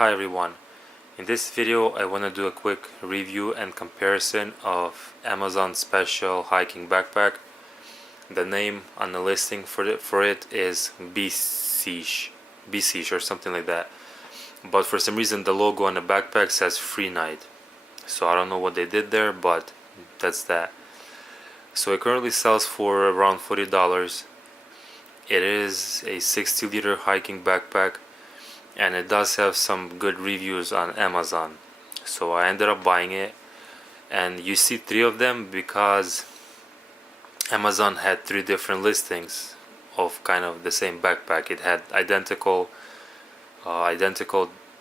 Hi everyone, in this video I want to do a quick review and comparison of Amazon special hiking backpack. The name on the listing for it is BSEASH or something like that, but for some reason the logo on the backpack says Free Night, so I don't know what they did there, but that's that. So it currently sells for around $40. It is a 60-liter hiking backpack, and it does have some good reviews on Amazon, so I ended up buying it. And you see three of them because Amazon had three different listings of kind of the same backpack. It had identical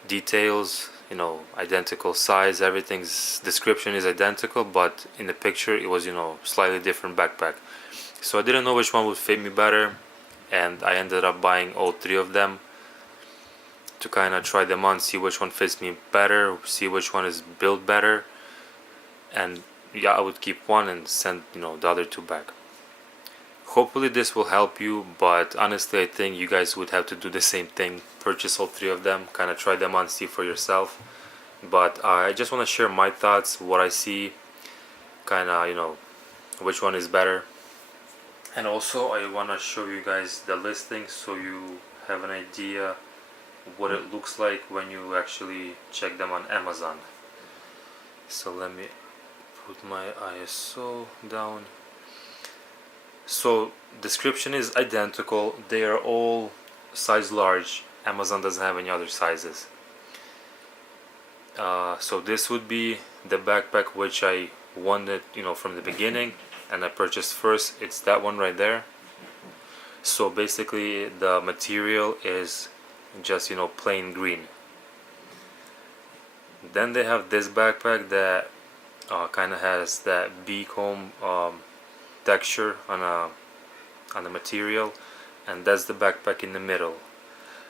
details, identical size, everything's description is identical, but in the picture it was slightly different backpack. So I didn't know which one would fit me better, and I ended up buying all three of them to kind of try them on, see which one fits me better, see which one is built better, and yeah, I would keep one and send the other two back. Hopefully this will help you, but honestly I think you guys would have to do the same thing, purchase all three of them, kind of try them on, see for yourself. But I just want to share my thoughts, what I see, kind of which one is better. And also I want to show you guys the listing so you have an idea what it looks like when you actually check them on Amazon. So let me put my ISO down. So description is identical, they are all size large. Amazon doesn't have any other sizes. So this would be the backpack which I wanted from the beginning, and I purchased first. It's that one right there. So basically the material is just plain green. Then they have this backpack that kind of has that beacomb texture on the material, and that's the backpack in the middle.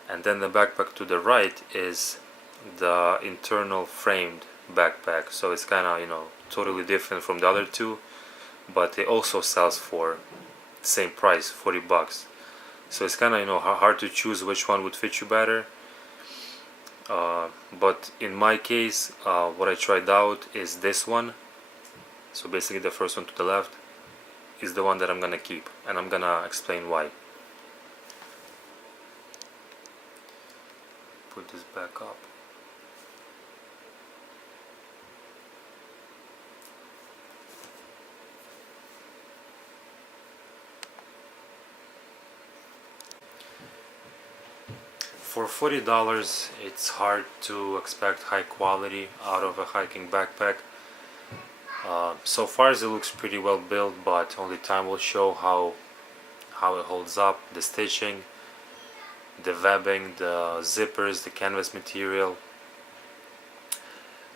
And then the backpack to the right is the internal framed backpack, so it's kind of totally different from the other two, but it also sells for the same price, $40. So it's kind of hard to choose which one would fit you better. But in my case, what I tried out is this one. So basically the first one to the left is the one that I'm gonna keep, and I'm gonna explain why. Put this back up. For $40, it's hard to expect high quality out of a hiking backpack. So far as it looks pretty well built, but only time will show how it holds up. The stitching, the webbing, the zippers, the canvas material,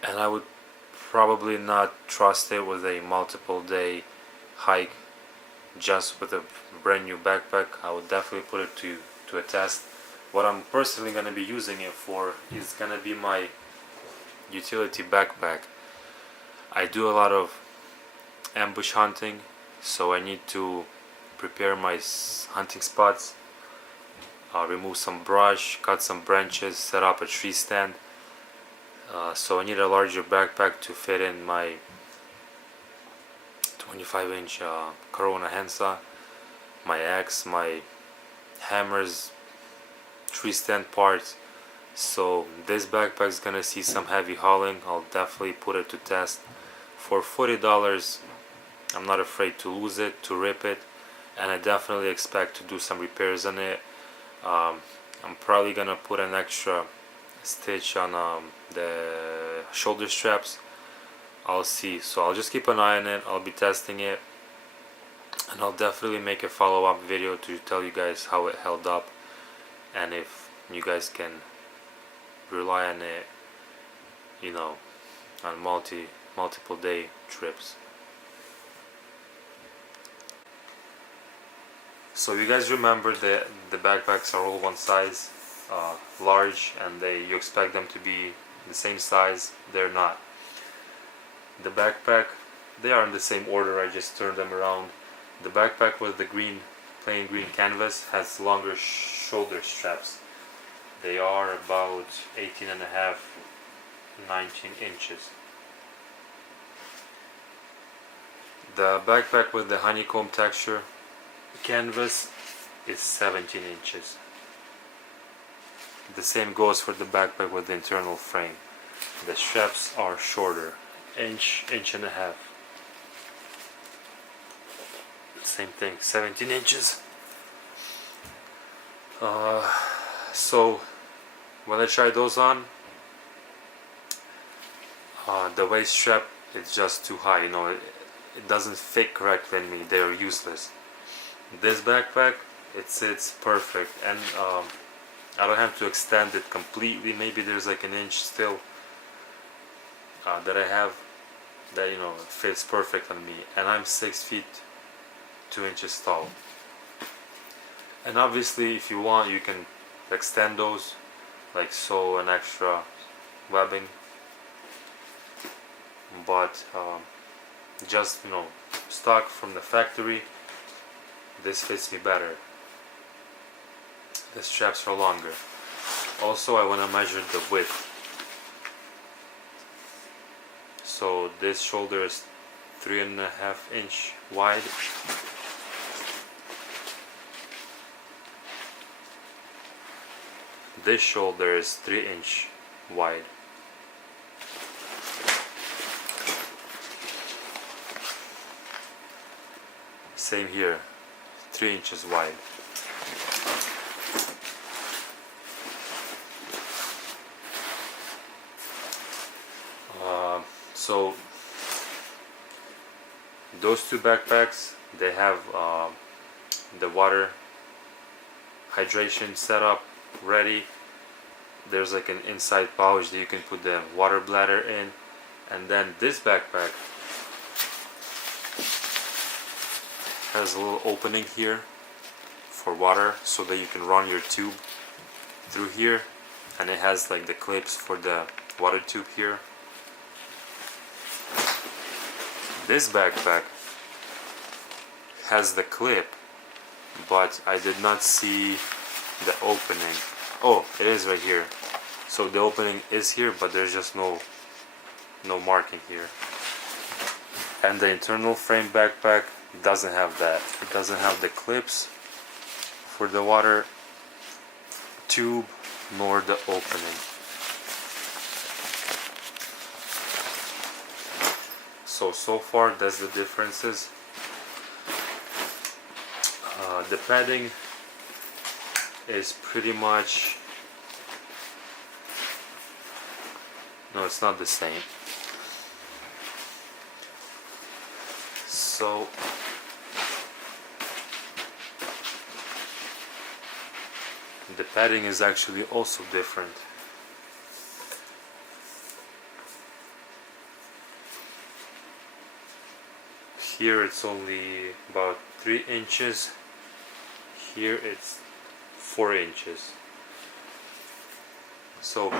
and I would probably not trust it with a multiple day hike just with a brand new backpack. I would definitely put it to a test. What I'm personally going to be using it for is going to be my utility backpack. I do a lot of ambush hunting, so I need to prepare my hunting spots, remove some brush, cut some branches, set up a tree stand. So I need a larger backpack to fit in my 25-inch Corona handsaw, my axe, my hammers, tree stand parts. So this backpack is gonna see some heavy hauling. I'll definitely put it to test. For $40, I'm not afraid to lose it, to rip it, and I definitely expect to do some repairs on it. I'm probably gonna put an extra stitch on the shoulder straps. I'll see, so I'll just keep an eye on it. I'll be testing it, and I'll definitely make a follow-up video to tell you guys how it held up, and if you guys can rely on it on multiple day trips. So you guys remember that the backpacks are all one size, large, and you expect them to be the same size. They're not. The backpack, they are in the same order, I just turned them around. The backpack with the plain green canvas has longer shoulder straps. They are about 18 and a half, 19 inches. The backpack with the honeycomb texture canvas is 17 inches. The same goes for the backpack with the internal frame. The straps are shorter, inch and a half. Same thing, 17 inches. So when I tried those on, the waist strap is just too high. It doesn't fit correctly in me. They are useless. This backpack, it sits perfect, and I don't have to extend it completely. Maybe there's like an inch still that I have that fits perfect on me, and I'm 6 feet 2 inches tall. And obviously, if you want, you can extend those, like sew an extra webbing, but just stock from the factory, this fits me better. The straps are longer. Also, I want to measure the width. So this shoulder is 3.5 inch wide. This shoulder is 3 inch wide. Same here, 3 inches wide. So those two backpacks, they have the water hydration setup ready. There's like an inside pouch that you can put the water bladder in, and then this backpack has a little opening here for water so that you can run your tube through here, and it has like the clips for the water tube here. This backpack has the clip, but I did not see the opening. Oh, it is right here. So the opening is here, but there's just no marking here. And the internal frame backpack doesn't have that. It doesn't have the clips for the water tube nor the opening. So far that's the differences. The padding is pretty much, no, it's not the same. So the padding is actually also different. Here it's only about 3 inches. Here it's 4 inches. So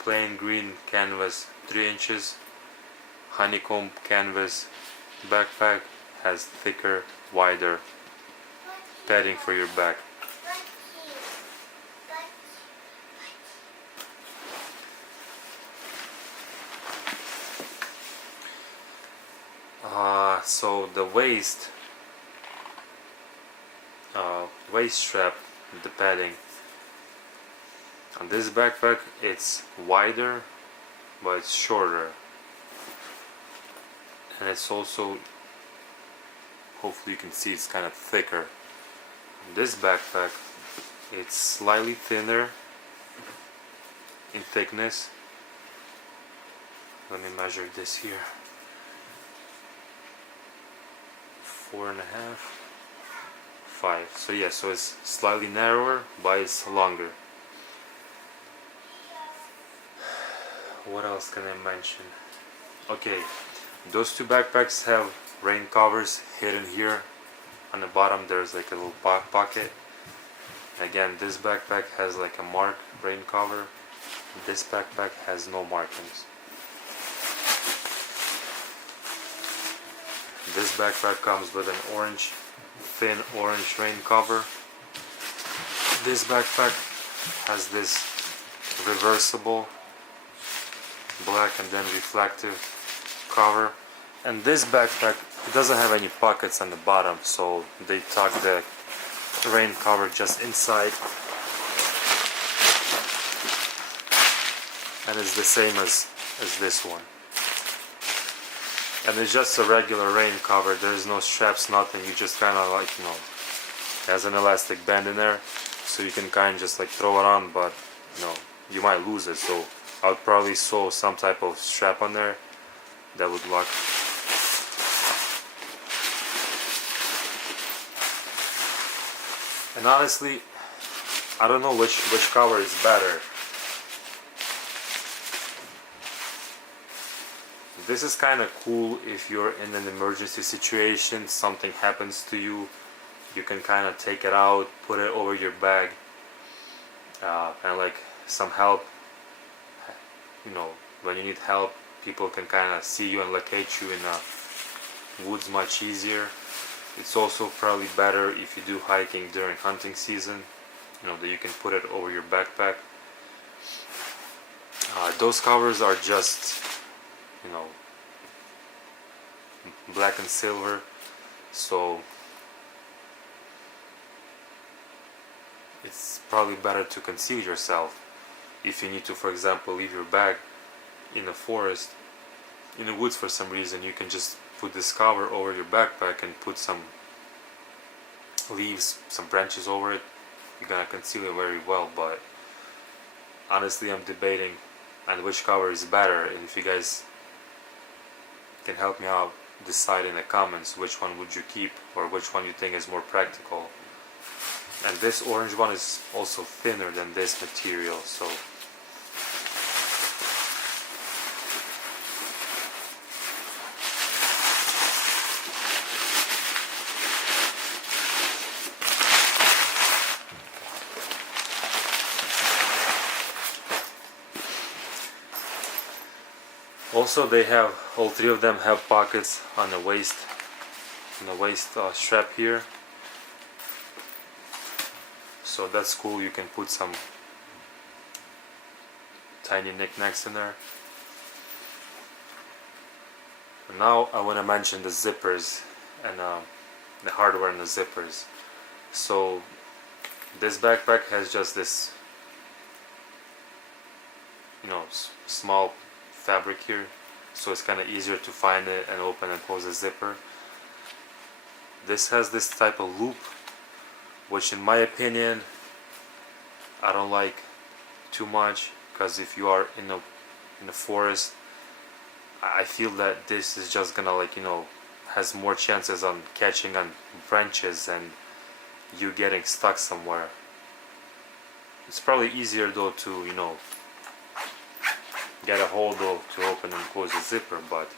plain green canvas 3 inches. Honeycomb canvas backpack has thicker, wider padding for your back. So the waist strap, the padding on this backpack, it's wider but it's shorter, and it's also, hopefully you can see, it's kind of thicker. This backpack, it's slightly thinner in thickness. Let me measure this here. 4.5, 5. So yeah, so it's slightly narrower, but it's longer. What else can I mention? Okay, those two backpacks have rain covers hidden here. On the bottom there's like a little pocket. Again, this backpack has like a mark rain cover. This backpack has no markings. This backpack comes with an thin orange rain cover. This backpack has this reversible black and then reflective cover. And this backpack, it doesn't have any pockets on the bottom, so they tuck the rain cover just inside, and it's the same as this one. And it's just a regular rain cover. There's no straps, nothing. You just kind of like, it has an elastic band in there, so you can kind of just like throw it on, but you might lose it. So I'll probably sew some type of strap on there that would lock. And honestly, I don't know which cover is better. This is kind of cool if you're in an emergency situation, something happens to you, you can kind of take it out, put it over your bag, and like some help, when you need help, people can kind of see you and locate you in the woods much easier. It's also probably better if you do hiking during hunting season, that you can put it over your backpack. Those covers are just black and silver, so it's probably better to conceal yourself. If you need to, for example, leave your bag in the forest, in the woods for some reason, you can just put this cover over your backpack and put some leaves, some branches over it. You're gonna conceal it very well. But honestly, I'm debating on which cover is better, and if you guys can help me out, decide in the comments which one would you keep or which one you think is more practical. And this orange one is also thinner than this material, so also they have, all three of them have pockets on the waist, strap here, so that's cool. You can put some tiny knickknacks in there. And now I want to mention the zippers and the hardware in the zippers. So this backpack has just this small fabric here, so it's kind of easier to find it and open and close the zipper. This has this type of loop, which in my opinion I don't like too much, because if you are in the forest, I feel that this is just gonna has more chances on catching on branches and you getting stuck somewhere. It's probably easier though to get a hold of to open and close the zipper, but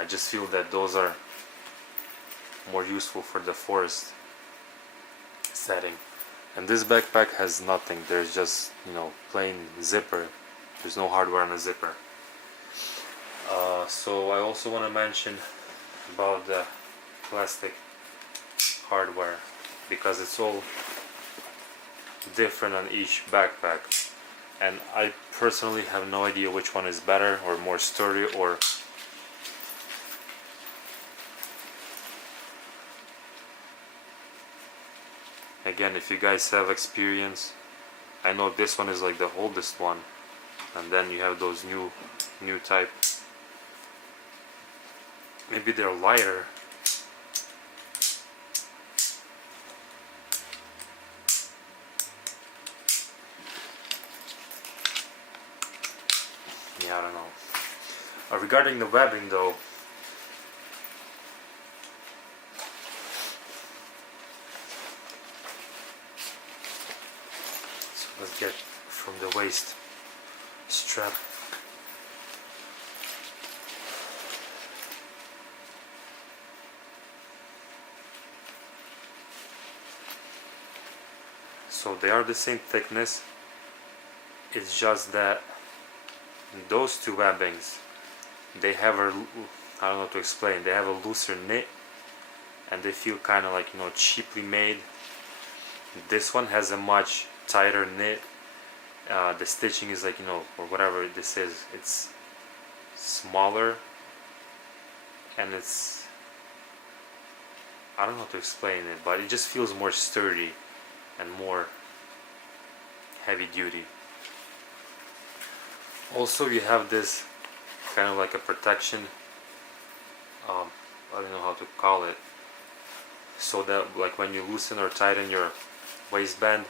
I just feel that those are more useful for the forest setting. And this backpack has nothing. There's just plain zipper. There's no hardware on the zipper. So I also want to mention about the plastic hardware, because it's all different on each backpack, and I personally have no idea which one is better or more sturdy, or again, if you guys have experience. I know this one is like the oldest one, and then you have those new type. Maybe they're lighter. Yeah, I don't know. Regarding the webbing though, so let's get from the waist strap. So they are the same thickness. It's just that those two webbings, they have I don't know how to explain, they have a looser knit and they feel kind of cheaply made. This one has a much tighter knit The stitching is like, or whatever this is, it's smaller, and it's, I don't know how to explain it, but it just feels more sturdy and more heavy duty. Also, you have this kind of like a protection, I don't know how to call it, so that like when you loosen or tighten your waistband,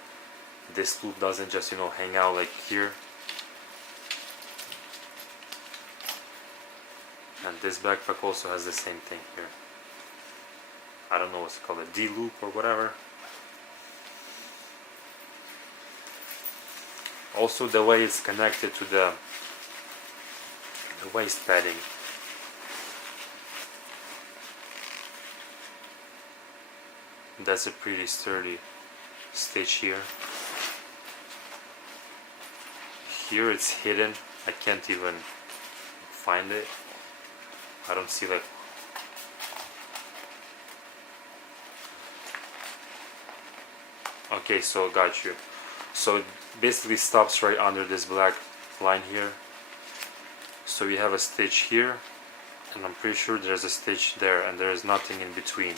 this loop doesn't just hang out like here. And this backpack also has the same thing here. I don't know what's it called, a D loop or whatever. Also, the way it's connected to the waist padding. That's a pretty sturdy stitch here. Here it's hidden. I can't even find it. I don't see like. Okay, so got you. So it basically stops right under this black line here. So we have a stitch here, and I'm pretty sure there's a stitch there, and there is nothing in between.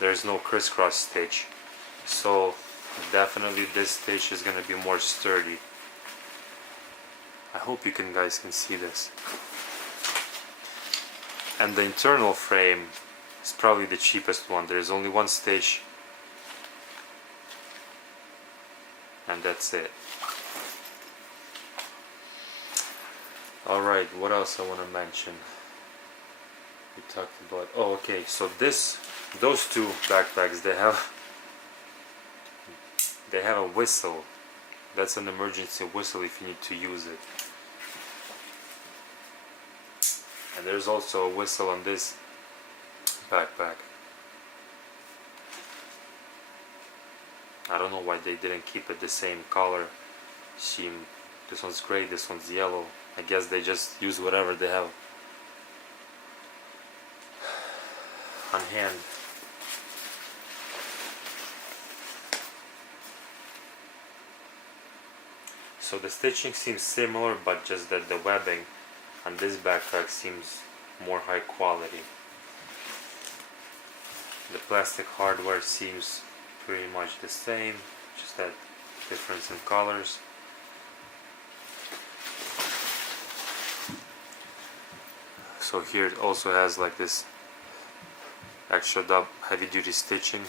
There's no crisscross stitch. So definitely this stitch is going to be more sturdy. I hope you guys can see this. And the internal frame is probably the cheapest one. There's only one stitch, and that's it. Alright, what else I want to mention? We talked about, oh okay, so those two backpacks, they have a whistle. That's an emergency whistle if you need to use it. And there's also a whistle on this backpack. I don't know why they didn't keep it the same color scheme. This one's gray, this one's yellow. I guess they just use whatever they have on hand. So the stitching seems similar, but just that the webbing on this backpack seems more high quality. The plastic hardware seems pretty much the same, just that difference in colors. So here it also has like this extra heavy duty stitching.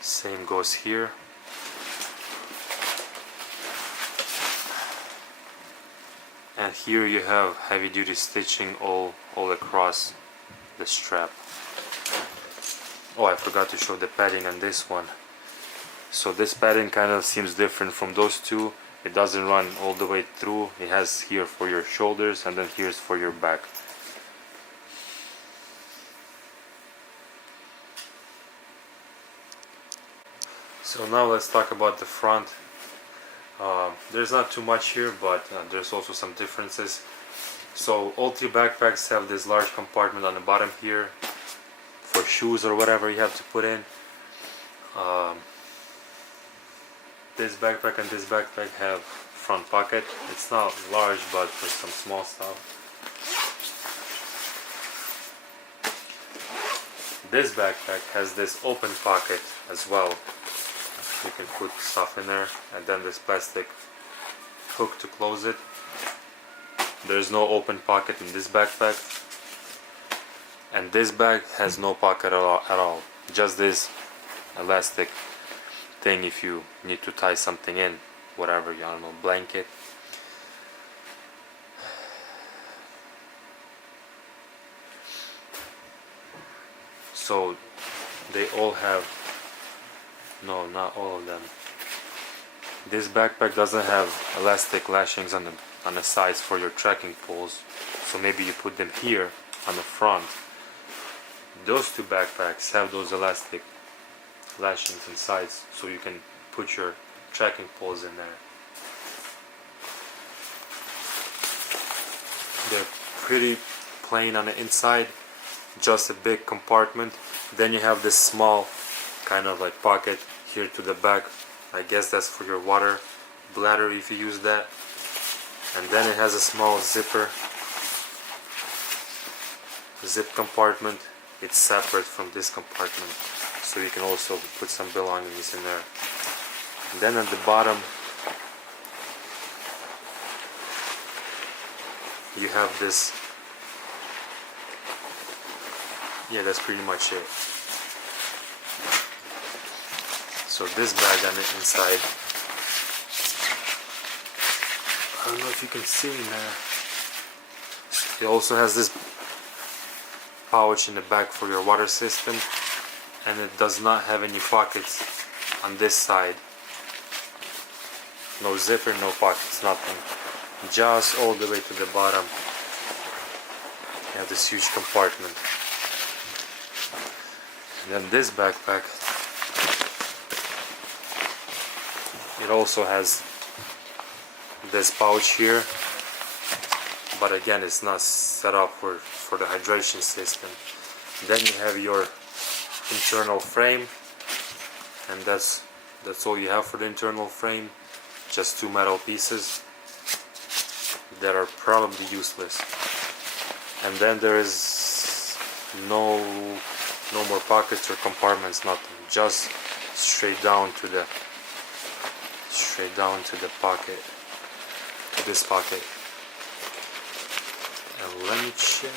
Same goes here. And here you have heavy duty stitching all across the strap. Oh, I forgot to show the padding on this one. So this padding kind of seems different from those two. It doesn't run all the way through. It has here for your shoulders, and then here's for your back. So now let's talk about the front. There's not too much here, but there's also some differences. So all three backpacks have this large compartment on the bottom here for shoes or whatever you have to put in. This backpack and this backpack have front pocket. It's not large, but for some small stuff. This backpack has this open pocket as well. You can put stuff in there, and then this plastic hook to close it. There's no open pocket in this backpack, and this bag has no pocket at all. Just this elastic thing if you need to tie something in, whatever, I don't know, blanket. So they all have, no, not all of them. This backpack doesn't have elastic lashings on the sides for your trekking poles, so maybe you put them here on the front. Those two backpacks have those elastic lashings and sides, so you can put your trekking poles in there. They're pretty plain on the inside, just a big compartment. Then you have this small kind of like pocket here to the back I guess that's for your water bladder if you use that. And then it has a small zip compartment. It's separate from this compartment, so you can also put some belongings in there. And then at the bottom you have this. Yeah, that's pretty much it. So this bag on the inside, I don't know if you can see in there. It also has this pouch in the back for your water system, and it does not have any pockets on this side. No zipper, no pockets, nothing. Just all the way to the bottom you have this huge compartment. And then this backpack, it also has this pouch here, but again it's not set up for the hydration system. Then you have your internal frame, and that's all you have for the internal frame. Just two metal pieces that are probably useless. And then there is no more pockets or compartments, nothing. Just straight down to the pocket, to this pocket. And let me check.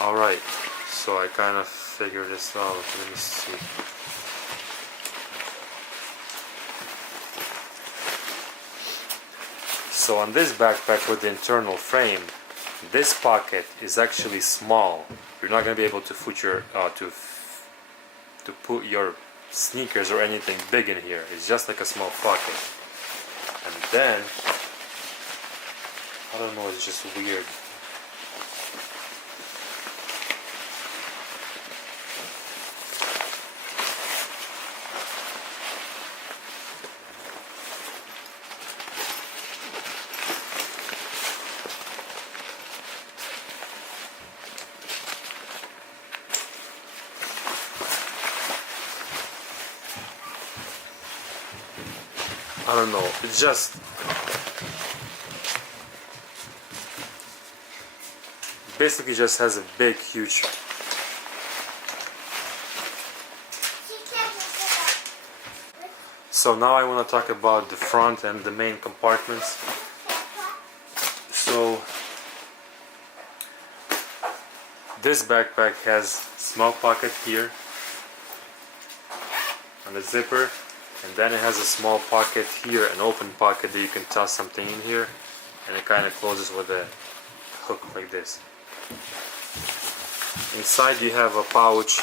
Alright, so I kind of figured this out. Let me see. So on this backpack with the internal frame, this pocket is actually small. You're not going to be able to put your to put your sneakers or anything big in here. It's just like a small pocket. And then I don't know, it's just weird. I don't know, it just basically just has a big, huge So now I want to talk about the front and the main compartments. So this backpack has small pocket here on the zipper, and then it has a small pocket here, an open pocket that you can toss something in here, and it kind of closes with a hook like this. Inside you have a pouch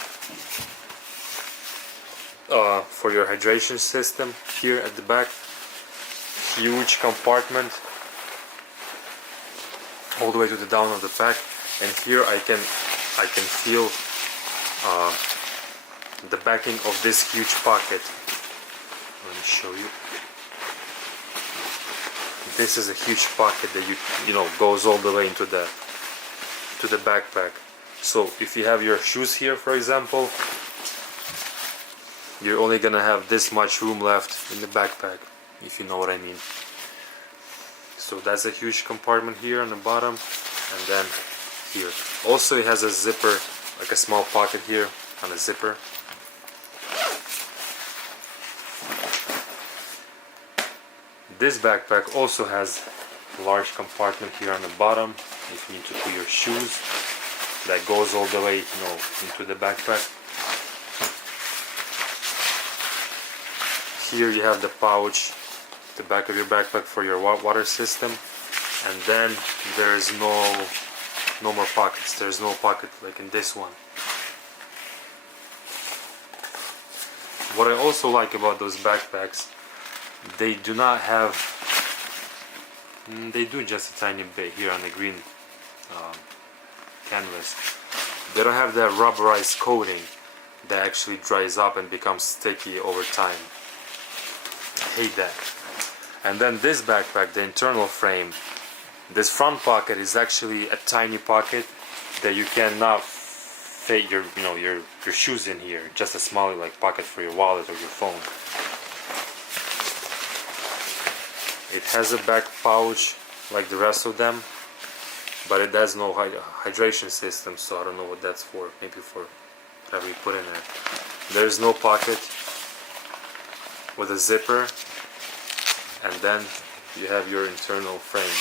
for your hydration system here at the back. Huge compartment all the way to the down of the pack, and here I can feel the backing of this huge pocket. Let me show you. This is a huge pocket that you know goes all the way into the backpack. So if you have your shoes here, for example, you're only gonna have this much room left in the backpack, if you know what I mean. So that's a huge compartment here on the bottom, and then here. Also it has a zipper, like a small pocket here on the zipper. This backpack also has a large compartment here on the bottom if you need to put your shoes. That goes all the way, you know, into the backpack. Here you have the pouch, the back of your backpack for your water system, and then there's no more pockets. There's no pocket like in this one. What I also like about those backpacks, they do not have, they do just a tiny bit here on the green canvas. They don't have that rubberized coating that actually dries up and becomes sticky over time. I hate that. And then this backpack, the internal frame, This front pocket is actually a tiny pocket that you cannot fit your your shoes in here. Just a small like pocket for your wallet or your phone. It has a back pouch like the rest of them, but it has no hydration system, so I don't know what that's for. Maybe for whatever you put in there. There's no pocket with a zipper, and then you have your internal frame.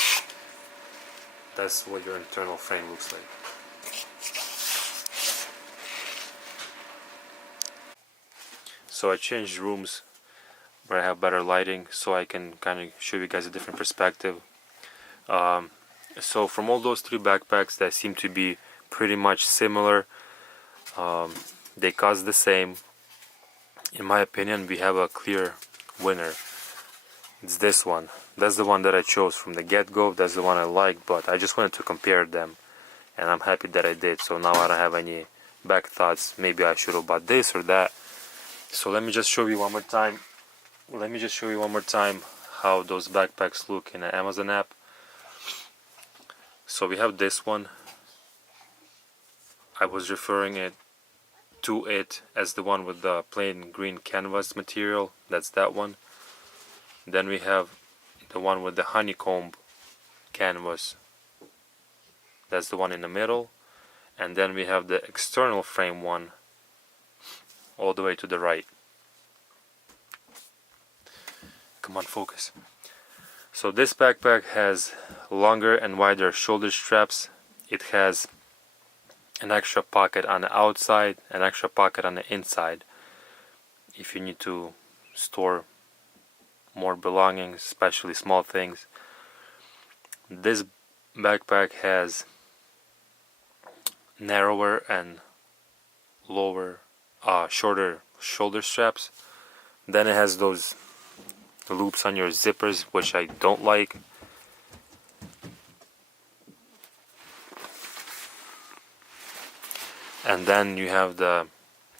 That's what your internal frame looks like. So I changed rooms where I have better lighting, so I can kind of show you guys a different perspective. So from all those three backpacks that seem to be pretty much similar, they cost the same. In my opinion, we have a clear winner. It's this one. That's the one that I chose from the get-go. That's the one I like, but I just wanted to compare them, and I'm happy that I did. So now I don't have any back thoughts. Maybe I should have bought this or that. So let me just show you one more time. How those backpacks look in an Amazon app. So we have this one. I was referring to it as the one with the plain green canvas material. That's that one. Then we have the one with the honeycomb canvas. That's the one in the middle. And then we have the external frame one all the way to the right. Come on, focus. So this backpack has longer and wider shoulder straps. It has an extra pocket on the outside, an extra pocket on the inside if you need to store more belongings, especially small things. This backpack has narrower and shorter shoulder straps. Then it has those loops on your zippers, which I don't like. And then you have the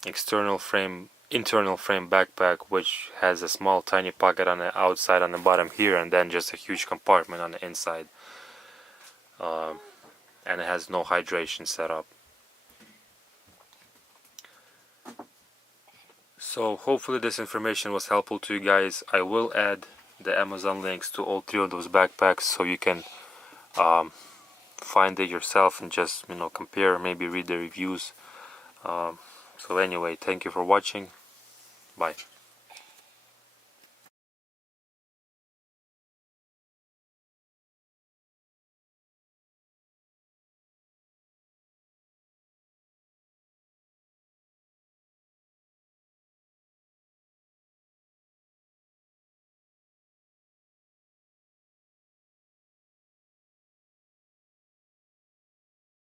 internal frame backpack, which has a small tiny pocket on the outside on the bottom here, and then just a huge compartment on the inside. And it has no hydration setup. So hopefully this information was helpful to you guys. I will add the Amazon links to all three of those backpacks so you can find it yourself and just compare, maybe read the reviews. So anyway, thank you for watching. Bye.